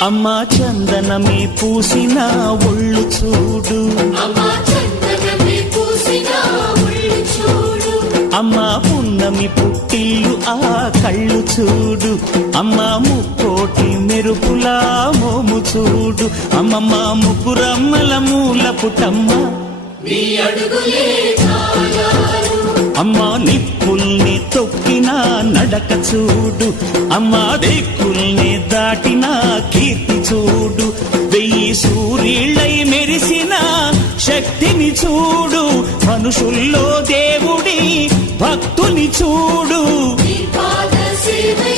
అమ్మా చందనమే పూసిన ఒళ్ళు చూడు, అమ్మా పున్నమి పుట్టిల్లు ఆ కళ్ళు చూడు, అమ్మా ముక్కోటి మెరుపులా మోము చూడు, అమ్మమ్మ ముగ్గురమ్మల మూల పుటమ్మ అమ్మా నిప్పుల్ని తొక్కిన నడక చూడు, అమ్మా దిక్కుల్ని దాటిన కీర్తి చూడు, 1000 సూర్యుళ్ళై మెరిసిన శక్తిని చూడు, మనుషుల్లో దేవుడి భక్తుని చూడు.